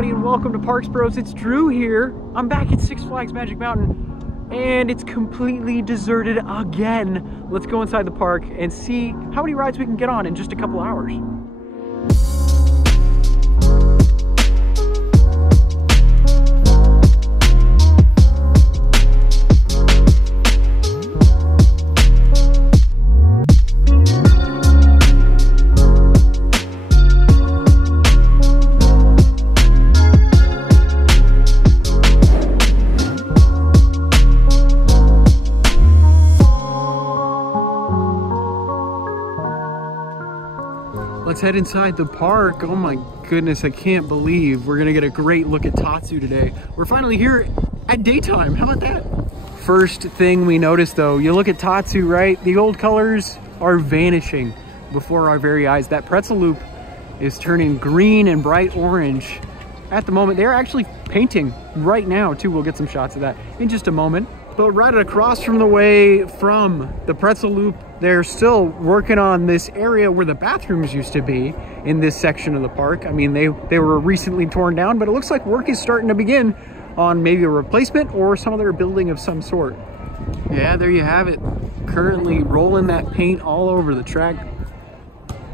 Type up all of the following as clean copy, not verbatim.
everybody, and welcome to Parks Bros. It's Drew here. I'm back at Six Flags Magic Mountain, and it's completely deserted again. Let's go inside the park and see how many rides we can get on in just a couple hours. Let's head inside the park. Oh my goodness, I can't believe we're gonna get a great look at Tatsu today. We're finally here at daytime. How about that? First thing we notice though, you look at Tatsu, right? The old colors are vanishing before our very eyes. That pretzel loop is turning green and bright orange. At the moment, they're actually painting right now too. We'll get some shots of that in just a moment. But right across from the way from the pretzel loop, they're still working on this area where the bathrooms used to be in this section of the park. I mean, they were recently torn down, but it looks like work is starting to begin on maybe a replacement or some other building of some sort. Yeah, there you have it. Currently rolling that paint all over the track.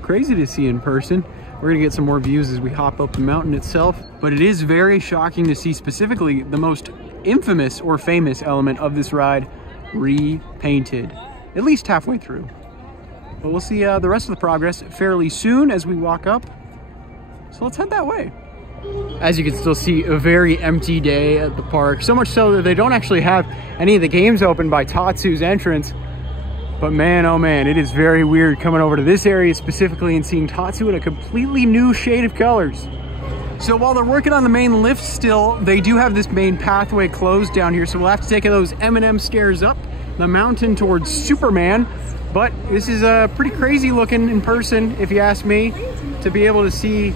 Crazy to see in person. We're gonna get some more views as we hop up the mountain itself, but it is very shocking to see specifically the most infamous or famous element of this ride repainted, at least halfway through. But we'll see the rest of the progress fairly soon as we walk up. So let's head that way. As you can still see, a very empty day at the park, so much so that they don't actually have any of the games open by Tatsu's entrance. But man, oh man, it is very weird coming over to this area specifically and seeing Tatsu in a completely new shade of colors. So while they're working on the main lift still, they do have this main pathway closed down here, so we'll have to take those M&M stairs up the mountain towards Superman. But this is pretty crazy looking in person, if you ask me, to be able to see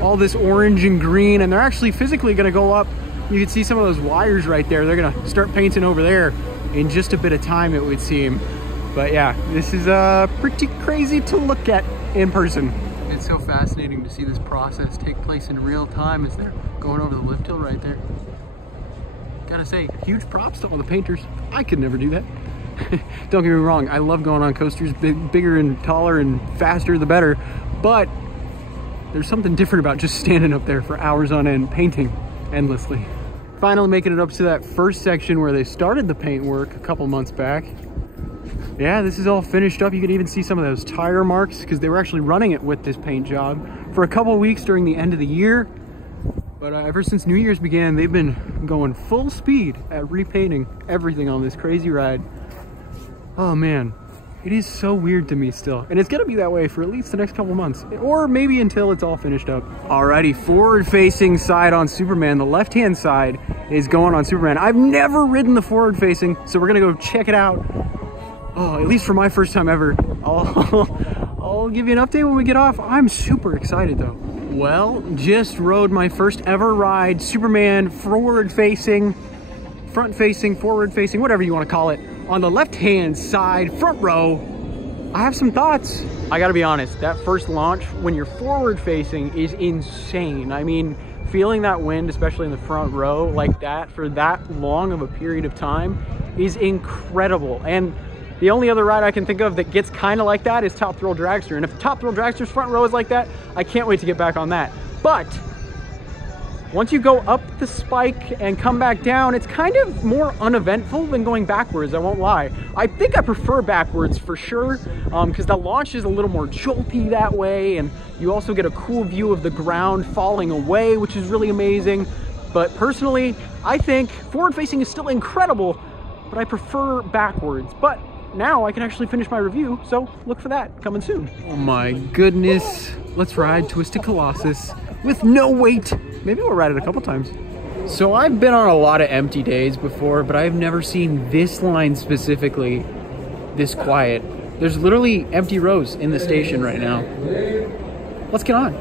all this orange and green, and they're actually physically gonna go up. You can see some of those wires right there. They're gonna start painting over there in just a bit of time, it would seem. But yeah, this is pretty crazy to look at in person. It's so fascinating to see this process take place in real time as they're going over the lift hill right there. Gotta say, huge props to all the painters. I could never do that. Don't get me wrong, I love going on coasters, bigger and taller and faster the better, but there's something different about just standing up there for hours on end, painting endlessly. Finally making it up to that first section where they started the paint work a couple months back. Yeah, this is all finished up. You can even see some of those tire marks because they were actually running it with this paint job for a couple weeks during the end of the year. But ever since New Year's began, they've been going full speed at repainting everything on this crazy ride. Oh man, it is so weird to me still. And it's gonna be that way for at least the next couple months, or maybe until it's all finished up. Alrighty, forward facing side on Superman. The left-hand side is going on Superman. I've never ridden the forward facing, so we're gonna go check it out. Oh, at least for my first time ever. I'll give you an update when we get off. I'm super excited though. Well, just rode my first ever ride, Superman forward facing, front facing, forward facing, whatever you want to call it. On the left-hand side, front row, I have some thoughts. I gotta be honest, that first launch, when you're forward facing, is insane. I mean, feeling that wind, especially in the front row like that for that long of a period of time is incredible. And the only other ride I can think of that gets kind of like that is Top Thrill Dragster. And if Top Thrill Dragster's front row is like that, I can't wait to get back on that. But once you go up the spike and come back down, it's kind of more uneventful than going backwards, I won't lie. I think I prefer backwards for sure, because the launch is a little more jolty that way, and you also get a cool view of the ground falling away, which is really amazing. But personally, I think forward facing is still incredible, but I prefer backwards. But now I can actually finish my review, so look for that coming soon. Oh my goodness. Let's ride Twisted Colossus with no wait. Maybe we'll ride it a couple times. So I've been on a lot of empty days before, but I've never seen this line specifically this quiet. There's literally empty rows in the station right now. Let's get on.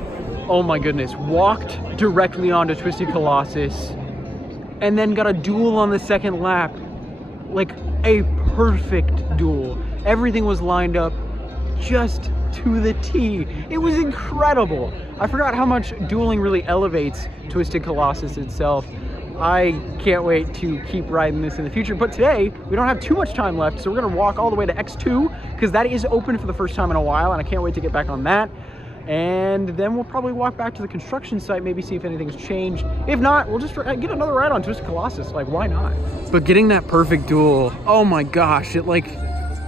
Oh my goodness, walked directly onto Twisted Colossus and then got a duel on the second lap. Like a perfect duel. Everything was lined up just to the T. It was incredible. I forgot how much dueling really elevates Twisted Colossus itself. I can't wait to keep riding this in the future, but today we don't have too much time left, so we're gonna walk all the way to X2 because that is open for the first time in a while, and I can't wait to get back on that. And then we'll probably walk back to the construction site, maybe see if anything's changed. If not, we'll just get another ride on Twisted Colossus. Like, why not? But getting that perfect duel, oh my gosh, it like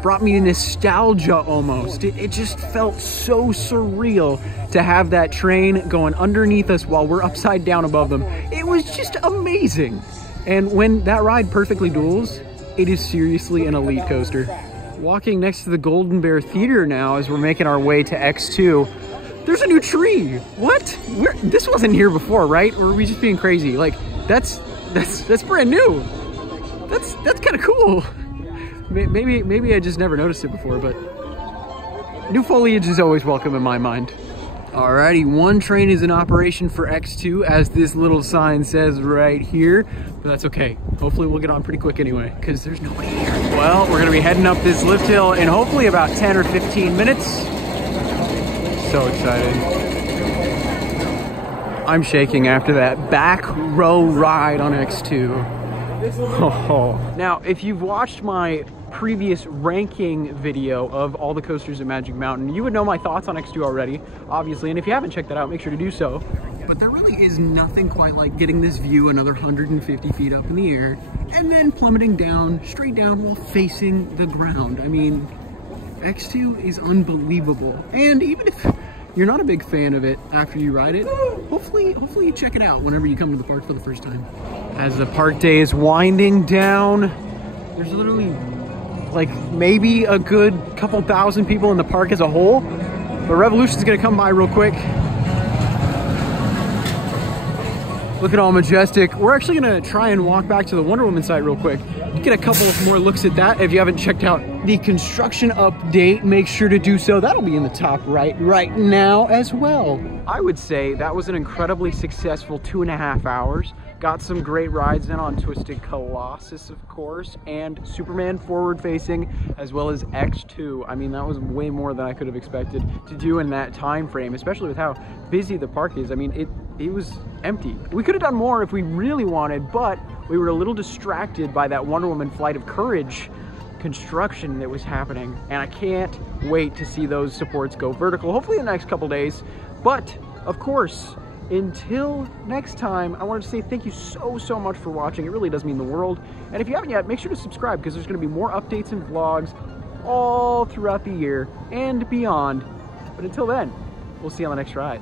brought me nostalgia almost. It just felt so surreal to have that train going underneath us while we're upside down above them. It was just amazing. And when that ride perfectly duels, it is seriously an elite coaster. Walking next to the Golden Bear Theater now as we're making our way to X2. There's a new tree. What? This wasn't here before, right? Or are we just being crazy? Like, that's brand new. That's kind of cool. Maybe I just never noticed it before, but new foliage is always welcome in my mind. Alrighty, one train is in operation for X2, as this little sign says right here, but that's okay. Hopefully we'll get on pretty quick anyway, because there's nobody here. Well, we're gonna be heading up this lift hill in hopefully about 10 or 15 minutes. So excited. I'm shaking after that back row ride on X2. Oh. Now, if you've watched my previous ranking video of all the coasters at Magic Mountain, you would know my thoughts on X2 already, obviously, and if you haven't checked that out, make sure to do so. But there really is nothing quite like getting this view another 150 feet up in the air and then plummeting down, straight down while facing the ground. I mean, X2 is unbelievable. And even if you're not a big fan of it after you ride it, hopefully you check it out whenever you come to the park for the first time. As the park day is winding down, there's literally like maybe a good couple thousand people in the park as a whole, but Revolution's gonna come by real quick. Look at all majestic. We're actually gonna try and walk back to the Wonder Woman site real quick. Get a couple more looks at that. If you haven't checked out the construction update, make sure to do so. That'll be in the top right now as well. I would say that was an incredibly successful 2.5 hours. Got some great rides in on Twisted Colossus, of course, and Superman forward facing, as well as X2. I mean, that was way more than I could have expected to do in that time frame, especially with how busy the park is. I mean, it was empty. We could have done more if we really wanted, but we were a little distracted by that Wonder Woman Flight of Courage construction that was happening, and I can't wait to see those supports go vertical, hopefully in the next couple days. But of course, until next time, I wanted to say thank you so much for watching. It really does mean the world. And if you haven't yet, make sure to subscribe, because there's going to be more updates and vlogs all throughout the year and beyond. But until then, we'll see you on the next ride.